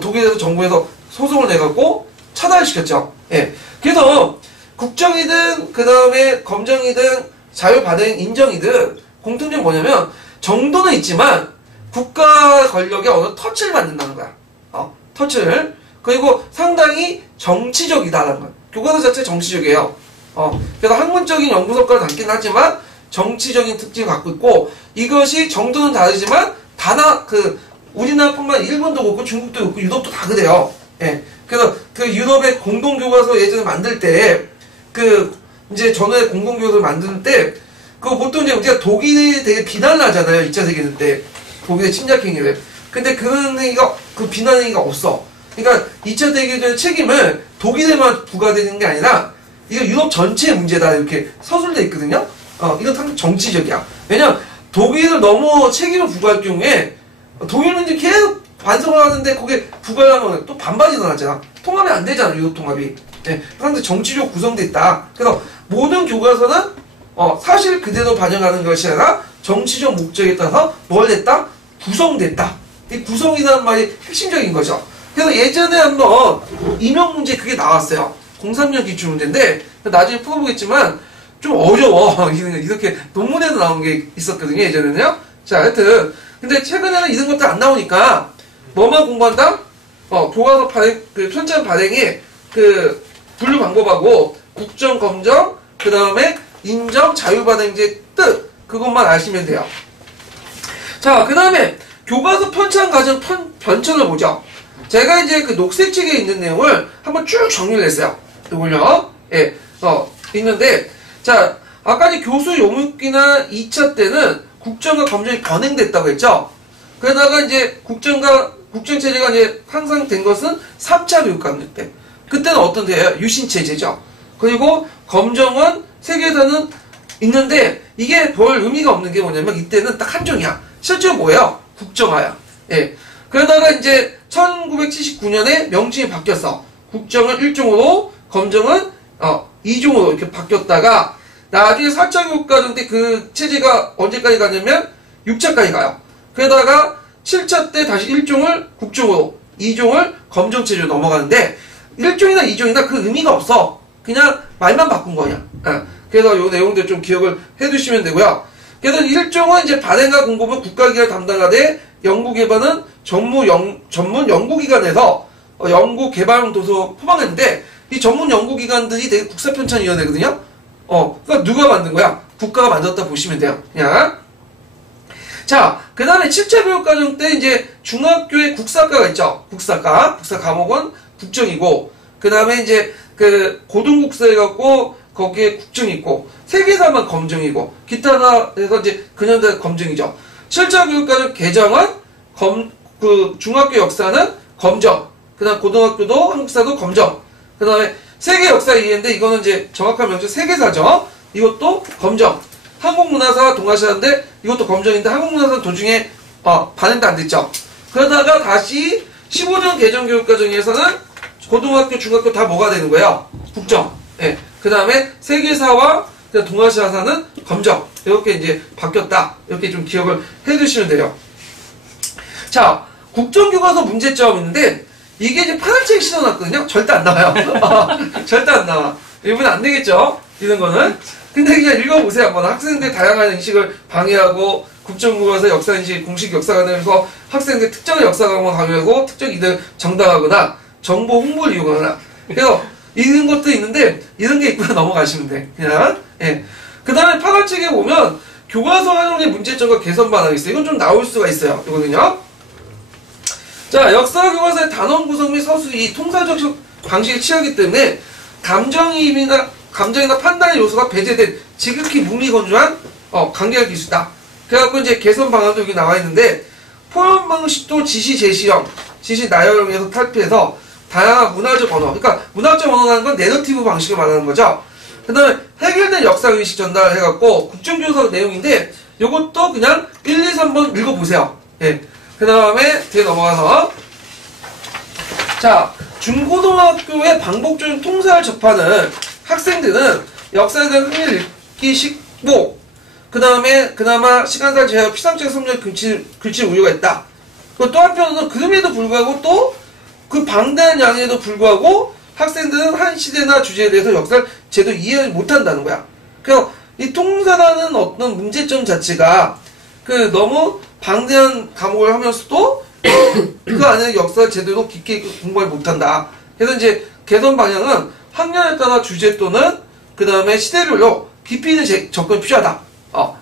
독일에서 정부에서 소송을 내갖고 차단을 시켰죠. 예. 그래서 국정이든 그 다음에 검정이든 자율 발행 인정이든 공통점이 뭐냐면 정도는 있지만 국가 권력에 어느 터치를 받는다는 거야. 터치를. 그리고 상당히 정치적이다라는 거야. 교과서 자체 정치적이에요. 그래서 학문적인 연구 성과를 담긴 하지만 정치적인 특징을 갖고 있고, 이것이 정도는 다르지만 우리나라뿐만 아니라 일본도 그렇고 중국도 그렇고 유럽도 다 그래요. 예. 그래서 그 유럽의 공동교과서 예전에 만들 때 이제 전에 공동교과서를 만들 때 보통 이제 우리가 독일이 되게 비난을 하잖아요. 2차 세계대전 때 독일의 침략 행위를. 근데 그 비난 행위가 없어. 그러니까 2차 세계대전의 책임을 독일에만 부과되는 게 아니라 이거 유럽 전체의 문제다 이렇게 서술돼 있거든요. 이건 상당히 정치적이야. 왜냐면 독일을 너무 책임을 부과할 경우에 독일민들이 계속 반성을 하는데 거기에 부과를 하면 또 반발이 일어나잖아. 통합이 안 되잖아, 유럽 통합이. 네, 상당히 정치적으로 구성돼 있다. 그래서 모든 교과서는 사실 그대로 반영하는 것이 아니라 정치적 목적에 따라서 뭘 됐다? 구성됐다. 이 구성이라는 말이 핵심적인 거죠. 그래서 예전에 한번 임용 문제 그게 나왔어요. 03년 기출 문제인데 나중에 풀어보겠지만 좀 어려워. 이렇게 논문에도 나온 게 있었거든요. 예전에는요. 자, 하여튼 근데 최근에는 이런 것도 안 나오니까 뭐만 공부한다? 교과서 발행, 그 편찬 발행의 그 분류 방법하고 국정, 검정, 그 다음에 인정, 자유발행제 뜻 그것만 아시면 돼요. 자, 그 다음에 교과서 편찬 과정 변천을 보죠. 제가 이제 그 녹색책에 있는 내용을 한번 쭉 정리를 했어요. 이걸요. 예, 있는데, 자, 아까 이제 교수 요목기나 2차 때는 국정과 검정이 변행됐다고 했죠. 그러다가 이제 국정체제가 이제 향상된 것은 3차 교육과정 때. 그때는 어떤 데예요? 유신체제죠. 그리고 검정은 세계에서는 있는데, 이게 별 의미가 없는 게 뭐냐면, 이때는 딱 한종이야. 실제로 뭐예요? 국정화야. 예. 그러다가 이제 1979년에 명칭이 바뀌었어. 국정은 1종으로, 검정은 2종으로 이렇게 바뀌었다가 나중에 4차 교육과정 때 그 체제가 언제까지 가냐면 6차까지 가요. 그러다가 7차 때 다시 1종을 국정으로, 2종을 검정체제로 넘어가는데 1종이나 2종이나 그 의미가 없어. 그냥 말만 바꾼 거냐. 그래서 요 내용들 좀 기억을 해두시면 되고요. 그래서 1종은 이제 발행과 공급은 국가기관 담당하되 연구 개발은 전문 연구기관에서 연구 개발 도서 포함했는데 이 전문 연구기관들이 되게 국사편찬위원회거든요. 그러니까 누가 만든 거야? 국가가 만들었다 보시면 돼요. 그냥. 자, 그 다음에 7차 교육과정 때 이제 중학교에 국사과가 있죠. 국사 과목은 국정이고, 그 다음에 이제 그 고등국사 해갖고 거기에 국정이 있고, 세계사만 검정이고, 기타나 해서 이제 그냥 다 검정이죠. 7차 교육과정 개정은 그 중학교 역사는 검정, 그 다음 고등학교도 한국사도 검정, 그 다음에 세계 역사 이해인데 이거는 이제 정확한 명칭 세계사죠. 이것도 검정. 한국문화사 동아시아인데 이것도 검정인데 한국문화사는 도중에 반영도 안 됐죠. 그러다가 다시 15년 개정교육과정에서는 고등학교, 중학교 다 뭐가 되는 거예요? 국정. 예. 그 다음에 세계사와 동아시아사는 검정. 이렇게 이제 바뀌었다. 이렇게 좀 기억을 해두시면 돼요. 자, 국정교과서 문제점 있는데 이게 이제 파란책 씌워놨거든요. 절대 안 나와요. 절대 안 나와. 이러면 안 되겠죠? 이런 거는. 근데 그냥 읽어보세요. 한번 학생들 다양한 인식을 방해하고 국정교과서 역사인식, 공식 역사관에서 학생들 특정 역사과목을 강요하고 특정 이들 정당하거나 정보 홍보를 이용하거나. 그래서 이런 것도 있는데 이런 게 있구나 넘어가시면 돼. 그냥. 예. 그 다음에 파란책에 보면 교과서 활용의 문제점과 개선 방안이 있어요. 이건 좀 나올 수가 있어요. 이거는요. 자, 역사 교과서의 단원 구성 및 서술이 통사적 방식에 취하기 때문에 감정이나 판단의 요소가 배제된 지극히 무미건조한 강경한 기술이다. 그래갖고 이제 개선 방안도 여기 나와 있는데 표현 방식도 지시 제시형, 지시 나열형에서 탈피해서 다양한 문화적 언어, 그러니까 문화적 언어라는 건 내러티브 방식을 말하는 거죠. 그 다음에 해결된 역사의식 전달을 해갖고 국정교과서 내용인데 이것도 그냥 1, 2, 3번 읽어보세요. 예. 그 다음에 뒤에 넘어가서 자, 중고등학교의 반복적인 통사를 접하는 학생들은 역사에 대한 흥미를 읽기 쉽고 그 다음에 그나마 시간상 제한 피상적 성적 글씨 우려가 있다. 또 한편으로는 그럼에도 불구하고 또 그 방대한 양에도 불구하고 학생들은 한 시대나 주제에 대해서 역사를 제대로 이해하지 못한다는 거야. 그래서 이 통사라는 어떤 문제점 자체가 그 너무 방대한 과목을 하면서도 그 안에 역사를 제대로 깊게 공부를 못한다. 그래서 이제 개선 방향은 학년에 따라 주제 또는 그 다음에 시대별로 깊이 있는 접근이 필요하다.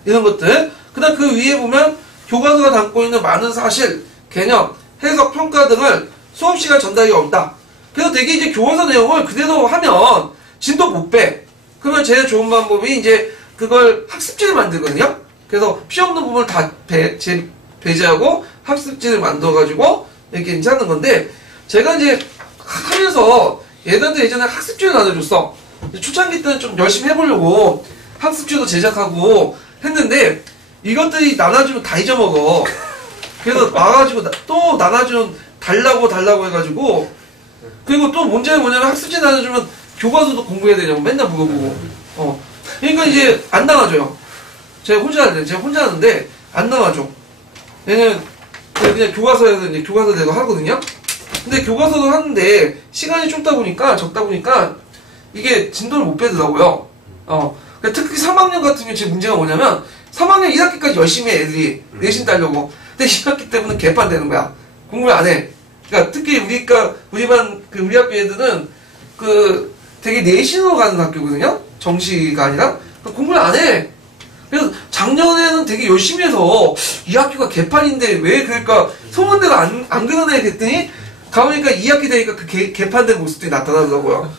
이런 것들. 그 다음 그 위에 보면 교과서가 담고 있는 많은 사실, 개념, 해석, 평가 등을 수업시간 전달이 없다. 그래서 되게 이제 교과서 내용을 그대로 하면 진도 못 빼. 그러면 제일 좋은 방법이 이제 그걸 학습지를 만들거든요. 그래서 필요 없는 부분을 다 배제하고 학습지를 만들어가지고 이렇게 이제 하는 건데 제가 이제 하면서 얘들한테 예전에 학습지를 나눠줬어. 초창기 때는 좀 열심히 해보려고 학습지도 제작하고 했는데 이것들이 나눠주면 다 잊어먹어. 그래서 와가지고 또 나눠주면 달라고 해가지고 그리고 또 문제는 뭐냐면 학습지 나눠주면 교과서도 공부해야 되냐고 맨날 물어보고 그러니까 이제 안 나와줘요. 제가 혼자 하는데 안 나와줘. 얘는 그냥 교과서에서 이제 교과서대로 하거든요. 근데 교과서도 하는데 시간이 적다 보니까 이게 진도를 못 빼더라고요. 그러니까 특히 3학년 같은 경우 지금 문제가 뭐냐면 3학년 1학기까지 열심히 해, 애들이 내신 따려고. 근데 2학기 때문에 개판 되는 거야. 공부를 안 해. 그러니까 특히 우리 학교 애들은 되게 내신으로 가는 학교거든요. 정시가 아니라 공부를 안 해. 그래서 작년에는 되게 열심히 해서 이 학교가 개판인데 왜 그럴까 소문대로 안 그러네 그랬더니 가보니까 2학기 되니까 그 개판된 모습들이 나타나더라고요.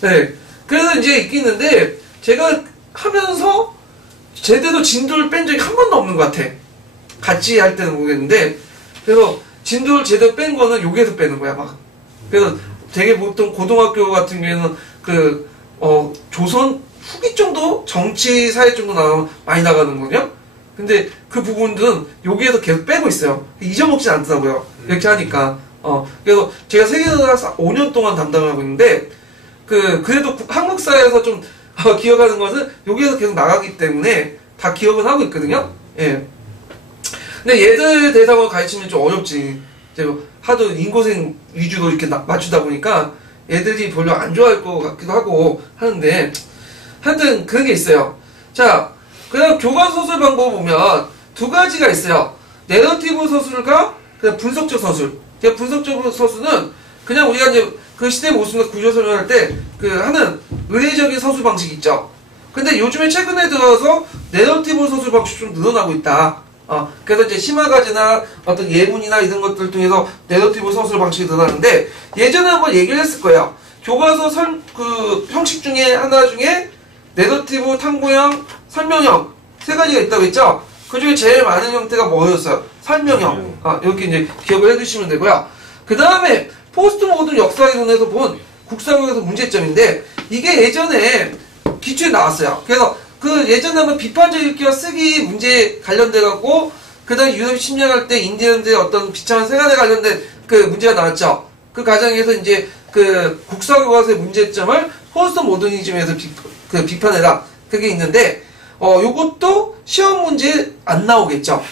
네. 그래서 이제 있겠는데 제가 하면서 제대로 진도를 뺀 적이 한 번도 없는 것 같아. 같이 할 때는 모르겠는데 그래서 진도를 제대로 뺀 거는 여기에서 빼는 거야 막. 그래서 되게 보통 고등학교 같은 경우에는 조선 후기 정도? 정치 사회 정도 많이 나가는거든요? 근데 그 부분들은 여기에서 계속 빼고 있어요. 잊어먹진 않더라고요. 이렇게 하니까. 그래서 제가 세계사를 5년 동안 담당을 하고 있는데, 그래도 한국사에서 좀 기억하는 것은 여기에서 계속 나가기 때문에 다 기억은 하고 있거든요? 예. 근데 얘들 대상으로 가르치면 좀 어렵지. 제가 하도 인고생 위주로 이렇게 맞추다 보니까 애들이 별로 안 좋아할 것 같기도 하고 하는데, 하여튼 그런 게 있어요. 자, 그다음 교과서 서술 방법 보면 두 가지가 있어요. 내러티브 서술과 그다음 분석적 서술. 분석적 서술은 그냥 우리가 이제 그 시대 모습과 구조 설명할 때 하는 의례적인 서술 방식 있죠. 근데 요즘에 최근에 들어서 내러티브 서술 방식이 좀 늘어나고 있다. 그래서 이제 심화과제나 어떤 예문이나 이런 것들 통해서 내러티브 서술 방식이 늘어나는데 예전에 한번 얘기를 했을 거예요. 교과서 형식 중에 하나 중에 내러티브, 탐구형, 설명형 세 가지가 있다고 했죠? 그 중에 제일 많은 형태가 뭐였어요? 설명형. 이렇게 이제 기억을 해두시면 되고요. 그 다음에 포스트 모던 역사이론에서 본 국사교과서 문제점인데 이게 예전에 기출에 나왔어요. 그래서 예전에 한번 비판적 읽기와 쓰기 문제 관련돼갖고 그 다음에 유럽 침략할 때 인디언들의 어떤 비참한 생활에 관련된 문제가 나왔죠. 그 과정에서 이제 국사교과서의 문제점을 포스트 모더니즘에서 비판해라. 그게 있는데, 요것도 시험 문제에 안 나오겠죠.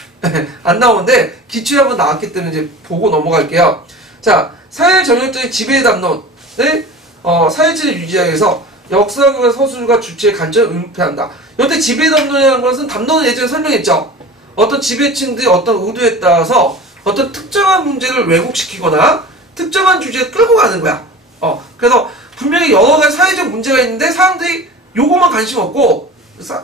안 나오는데, 기출에 한번 나왔기 때문에 이제 보고 넘어갈게요. 자, 사회 전형적인 지배의 담론을, 사회체제 유지하기 위해서 역사교과 서술과 주체의 관점을 은폐한다. 이때 지배의 담론이라는 것은 담론을 예전에 설명했죠. 어떤 지배층들이 어떤 의도에 따라서 어떤 특정한 문제를 왜곡시키거나 특정한 주제에 끌고 가는 거야. 그래서 분명히 여러 가지 사회적 문제가 있는데 사람들이 요것만 관심 없고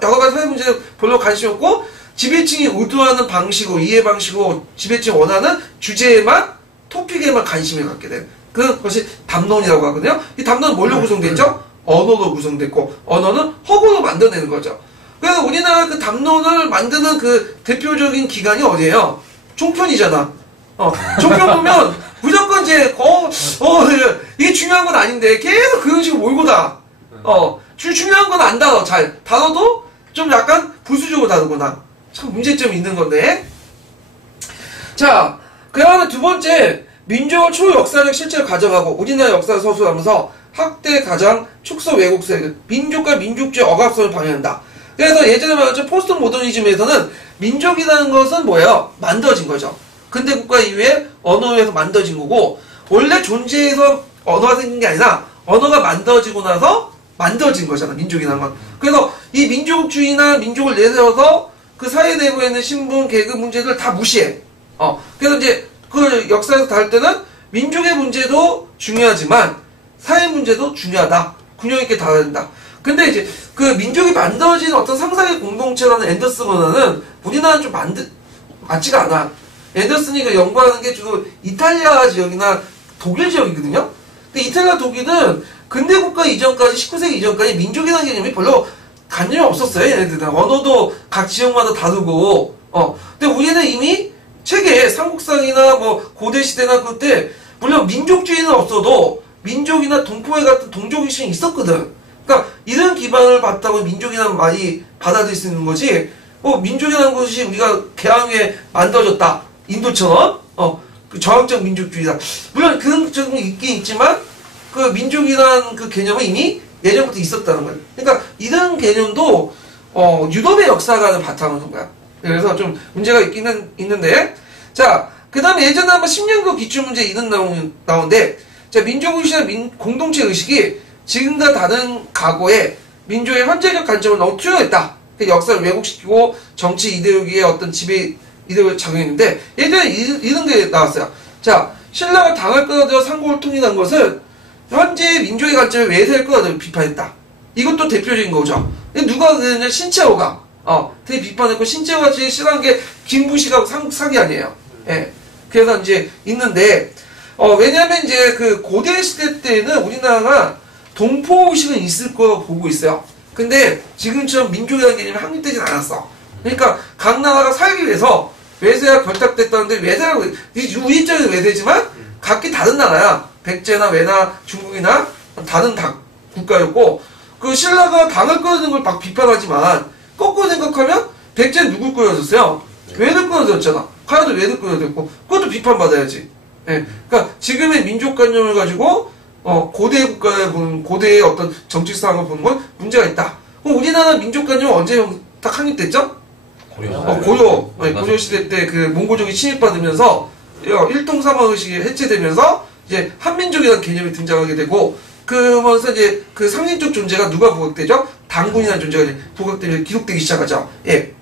여러 가지 사회 문제에 별로 관심 없고 지배층이 의도하는 방식으로 이해 방식으로 지배층이 원하는 주제에만 토픽에만 관심을 갖게 된 그것이 담론이라고 하거든요. 이 담론은 뭘로 구성됐죠? 언어로 구성됐고 언어는 허구로 만들어내는 거죠. 그래서 우리나라 그 담론을 만드는 대표적인 기관이 어디예요? 종편이잖아. 종편 보면 무조건 이제 이게 중요한 건 아닌데 계속 그런 식으로 몰고 다. 중요한 건 안 다뤄. 잘 다뤄도 좀 약간 부수적으로 다루거나 참 문제점이 있는 건데. 자, 그 다음에 두 번째 민족을 초역사적 실체를 가져가고 우리나라 역사를 서술하면서 학대, 가장, 축소, 왜곡세, 민족과 민족주의 억압성을 방해한다. 그래서 예전에 말했죠. 포스트 모더니즘에서는 민족이라는 것은 뭐예요? 만들어진 거죠. 근대 국가 이후에 언어에서 만들어진 거고 원래 존재에서 언어가 생긴 게 아니라 언어가 만들어지고 나서 만들어진 거잖아. 민족이라는 건. 그래서 이 민족주의나 민족을 내세워서 그 사회 내부에 있는 신분, 계급 문제들을 다 무시해. 그래서 이제 역사에서 다룰 때는 민족의 문제도 중요하지만 사회 문제도 중요하다. 균형 있게 다뤄야 된다. 근데 이제 민족이 만들어진 어떤 상상의 공동체라는 앤더슨 언어는 우리나라는 좀 맞지가 않아. 앤더슨이 연구하는 게 주로 이탈리아 지역이나 독일 지역이거든요. 근데 이탈리아, 독일은 근대 국가 이전까지 19세기 이전까지 민족이라는 개념이 별로 관념이 없었어요. 얘네들은 언어도 각 지역마다 다르고. 근데 우리는 이미 책에 삼국상이나 고대 시대나 그때 물론 민족주의는 없어도 민족이나 동포회 같은 동족의식이 있었거든. 그러니까 이런 기반을 바탕으로 민족이라는 말이 받아들일 수 있는 거지. 민족이라는 것이 우리가 개항에 만들어졌다. 인도처럼 저항적 민족주의다. 물론 그런 적은 있긴 있지만 민족이라는 개념은 이미 예전부터 있었다는 거예요. 그러니까 이런 개념도 유럽의 역사가 바탕을 둔 거야. 그래서 좀 문제가 있기는 있는데, 자, 그 다음에 예전에 한번 10년도 기출문제 이런 나오는데, 자, 민족의식이나 공동체 의식이 지금과 다른 과거에 민족의 현재적 관점을 너무 투영했다. 역사를 왜곡시키고 정치 이데올로기의 어떤 지배 이데올로기를 작용했는데, 예전에 이런 게 나왔어요. 자, 신라가 당을 끌어들여 상국을 통일한 것은 현재 민족의 관점을 외세를 끌어들여 비판했다. 이것도 대표적인 거죠. 누가 그랬냐? 신채호가 되게 비판했고, 신채호가 제일 싫어한 게 김부식하고 상국 사기 아니에요. 예. 그래서 이제 있는데, 왜냐면 이제 그 고대 시대 때는 우리나라가 동포의식은 있을 거라고 보고 있어요. 근데 지금처럼 민족이라는 개념이 확립되진 않았어. 그러니까 각 나라가 살기 위해서 외세가 결탁됐다는데, 외세라고, 우리 입장에서 외세지만 각기 다른 나라야. 백제나 외나 중국이나 다른 국가였고, 그 신라가 당을 끌어들인 걸 막 비판하지만, 거꾸로 생각하면 백제는 누굴 끌어들였어요? 외를 끌어들였잖아. 하나도 외를 끌어들였고, 그것도 비판받아야지. 예. 그러니까 지금의 민족관념을 가지고 고대 국가에 보는, 고대의 어떤 정치 상황을 보는 건 문제가 있다. 그럼 우리나라 민족관념은 언제 딱 확립됐죠? 고려 시대 때 그 몽골족이 침입받으면서 일통삼원 의식이 해체되면서 이제 한민족이라는 개념이 등장하게 되고, 그러면서 이제 그 상징적 존재가 누가 부각되죠? 당군이라는 존재가 이제 부각되면서 기록되기 시작하죠. 예.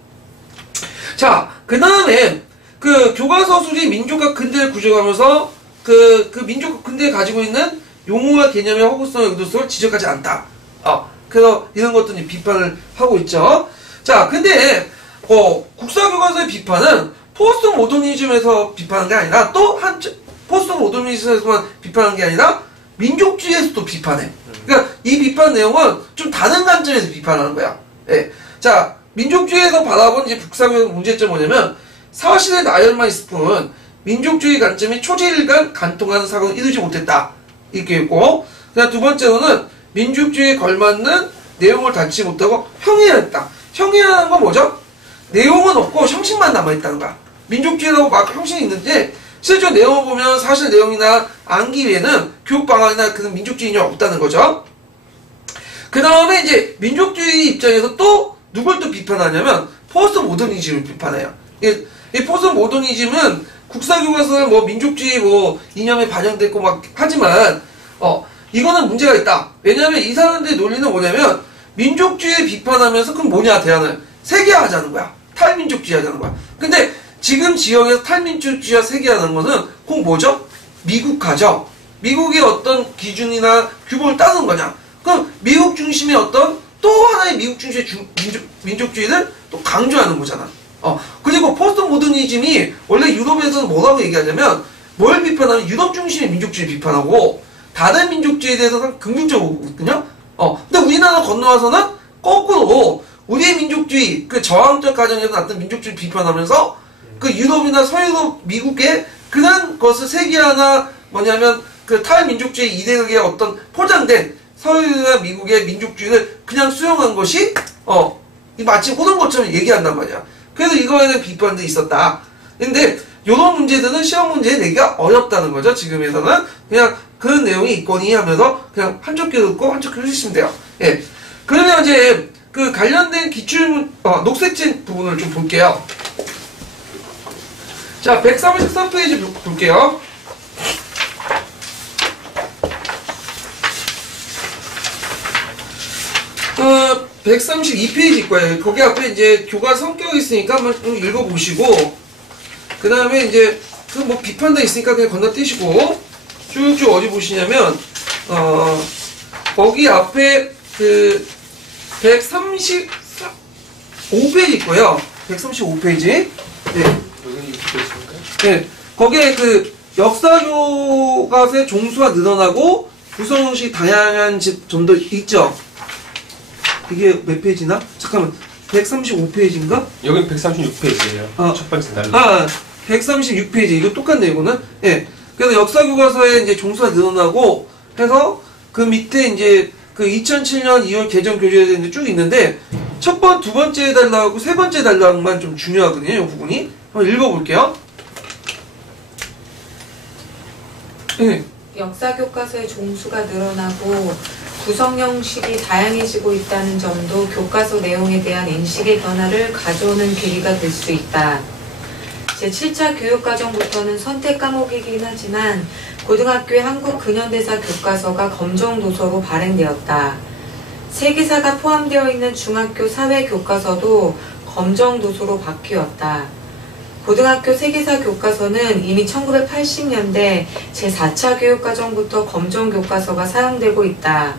자, 그 다음에 그 교과서술이 민족과 근대를 구조하면서 그 민족과 근대에 가지고 있는 용어와 개념의 허구성의 의도성을 지적하지 않다. 그래서 이런 것들이 비판을 하고 있죠. 자, 근데 국사교과서의 비판은 포스트 모더니즘에서 비판한 게 아니라, 또 포스트 모더니즘에서만 비판한 게 아니라 민족주의에서도 비판해. 그러니까 이 비판 내용은 좀 다른 관점에서 비판하는 거야. 예. 자, 민족주의에서 바라본 이제 국사교과서 문제점은 뭐냐면, 사실의 나열만 있을 뿐 민족주의 관점이 초제일간 간통하는 사고는 이루지 못했다. 이렇게 있고, 그다음 두 번째로는 민족주의에 걸맞는 내용을 닫지 못하고 형이했다. 형이라는 건 뭐죠? 내용은 없고 형식만 남아있다는 거야. 민족주의라고 막 형식이 있는데, 실제 내용을 보면 사실 내용이나 암기 외에는 교육방안이나 그런 민족주의는 없다는 거죠. 그 다음에 이제 민족주의 입장에서 또 누굴 또 비판하냐면 포스트 모더니즘을 비판해요. 이 포스트 모더니즘은 국사교과서는 뭐 민족주의 뭐 이념에 반영됐고 막 하지만 이거는 문제가 있다. 왜냐하면 이 사람들의 논리는 뭐냐면, 민족주의를 비판하면서 그럼 뭐냐 대안을 세계화하자는 거야. 탈민족주의 하자는 거야. 근데 지금 지역에서 탈민족주의와 세계화하는 거는 꼭 뭐죠? 미국화죠. 미국의 어떤 기준이나 규범을 따르는 거냐. 그럼 미국 중심의 어떤 또 하나의 미국 중심의 민족주의를 또 강조하는 거잖아. 그리고 포스트 모더니즘이 원래 유럽에서는 뭐라고 얘기하냐면, 뭘 비판하면 유럽 중심의 민족주의 비판하고 다른 민족주의에 대해서는 긍정적으로 보거든요. 근데 우리나라 건너와서는 거꾸로 우리의 민족주의, 그 저항적 과정에서 나타난 민족주의 비판하면서 그 유럽이나 서유럽, 미국의 그런 것을 세계화나 뭐냐면 그 탈민족주의 이데올로기에 어떤 포장된 서유나 미국의 민족주의를 그냥 수용한 것이 마치 옳은 것처럼 얘기한단 말이야. 그래서 이거에 대한 비판도 있었다. 근데 이런 문제들은 시험 문제에 내기가 어렵다는 거죠. 지금에서는 그냥 그런 내용이 있거니 하면서 그냥 한쪽 귀 듣고 한쪽 귀 해주시면 돼요. 예. 그러면 이제 그 관련된 기출 녹색진 부분을 좀 볼게요. 자, 133페이지 볼게요. 132페이지 거예요. 거기 앞에 이제 교과 성격이 있으니까 한번 좀 읽어보시고, 그 다음에 이제 그 뭐 비판도 있으니까 그냥 건너뛰시고 쭉쭉 어디 보시냐면 거기 앞에 그 135페이지 있고요. 135페이지. 네. 네. 거기에 그 역사교과서의 종수가 늘어나고 구성 형식이 다양한 좀 더 있죠. 이게 몇 페이지나? 잠깐만. 135페이지인가? 여기 136페이지예요. 첫 번째 날. 136페이지. 이거 똑같네, 이거는. 예. 그래서 역사교과서에 이제 종수가 늘어나고 해서 그 밑에 이제 그 2007년 2월 개정 교재에 쭉 있는데, 두 번째 단락하고 세 번째 단락만 좀 중요하거든요, 이 부분이. 한번 읽어볼게요. 예. 역사교과서의 종수가 늘어나고 구성 형식이 다양해지고 있다는 점도 교과서 내용에 대한 인식의 변화를 가져오는 계기가 될 수 있다. 제7차 교육과정부터는 선택 과목이긴 하지만 고등학교의 한국 근현대사 교과서가 검정도서로 발행되었다. 세계사가 포함되어 있는 중학교 사회교과서도 검정도서로 바뀌었다. 고등학교 세계사 교과서는 이미 1980년대 제4차 교육과정부터 검정교과서가 사용되고 있다.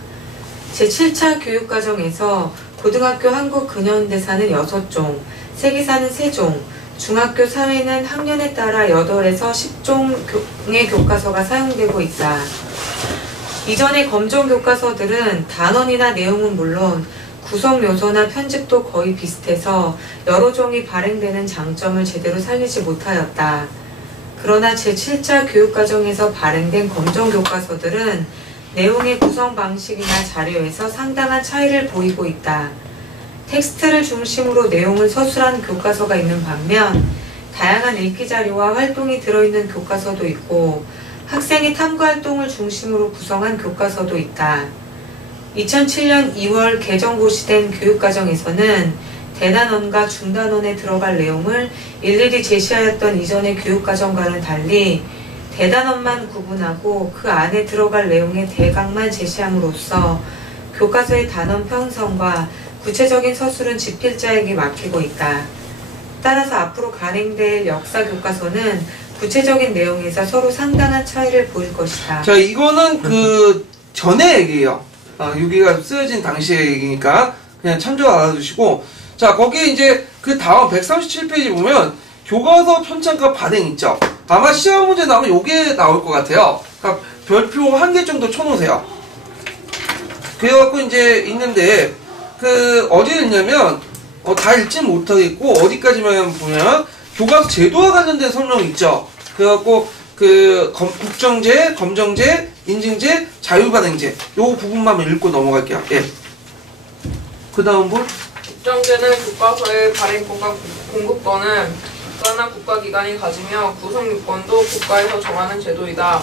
제7차 교육과정에서 고등학교 한국 근현대사는 6종, 세계사는 3종, 중학교 사회는 학년에 따라 8에서 10종의 교과서가 사용되고 있다. 이전의 검정 교과서들은 단원이나 내용은 물론 구성 요소나 편집도 거의 비슷해서 여러 종이 발행되는 장점을 제대로 살리지 못하였다. 그러나 제7차 교육과정에서 발행된 검정 교과서들은 내용의 구성 방식이나 자료에서 상당한 차이를 보이고 있다. 텍스트를 중심으로 내용을 서술한 교과서가 있는 반면 다양한 읽기 자료와 활동이 들어있는 교과서도 있고 학생의 탐구활동을 중심으로 구성한 교과서도 있다. 2007년 2월 개정 고시된 교육과정에서는 대단원과 중단원에 들어갈 내용을 일일이 제시하였던 이전의 교육과정과는 달리 대단원만 구분하고 그 안에 들어갈 내용의 대강만 제시함으로써 교과서의 단원 편성과 구체적인 서술은 집필자에게 맡기고 있다. 따라서 앞으로 간행될 역사 교과서는 구체적인 내용에서 서로 상당한 차이를 보일 것이다. 자, 이거는 그 전에 얘기예요. 여기가 쓰여진 당시의 얘기니까 그냥 참조 알아두시고, 자, 거기에 이제 그 다음 137페이지 보면 교과서 편찬과 발행 있죠. 아마 시험 문제 나오면 요게 나올 것 같아요. 그러니까 별표 1개 정도 쳐놓으세요. 그래갖고 이제 있는데 그 어디에 있냐면 다 읽지 못하겠고 어디까지만 보면 교과서 제도와 관련된 설명 있죠. 그래갖고 그 국정제, 검정제, 인증제, 자유발행제 요 부분만 읽고 넘어갈게요. 예. 그 다음 분. 국정제는 교과서의 발행권과 공급권은 국가나 국가기관이 가지며 구성 요건도 국가에서 정하는 제도이다.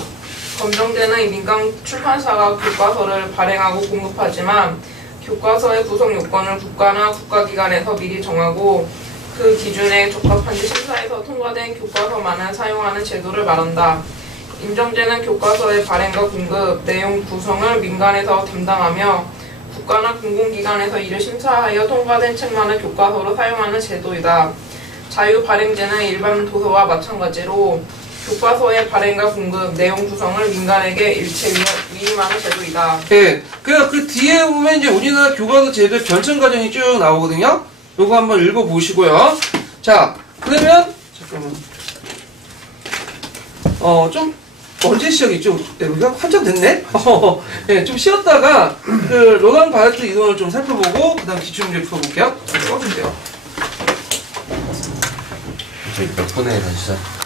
검정제는 민간 출판사가 교과서를 발행하고 공급하지만 교과서의 구성 요건을 국가나 국가기관에서 미리 정하고 그 기준에 적합한지 심사해서 통과된 교과서만을 사용하는 제도를 말한다. 인정제는 교과서의 발행과 공급, 내용 구성을 민간에서 담당하며 국가나 공공기관에서 이를 심사하여 통과된 책만을 교과서로 사용하는 제도이다. 자유발행제는 일반 도서와 마찬가지로 교과서의 발행과 공급, 내용 구성을 민간에게 일체 위임하는 제도이다. 예. 그 뒤에 보면 이제 우리나라 교과서 제도의 변천 과정이 쭉 나오거든요. 요거 한번 읽어보시고요. 자, 그러면 잠깐만. 좀 언제 시작했죠? 우리가 한참 됐네? 예, 좀 쉬었다가 그 로랑 바이트 이론을 좀 살펴보고 그 다음 기출문제 풀어볼게요. 써주세요. 저희 몇 분에 다시 시작?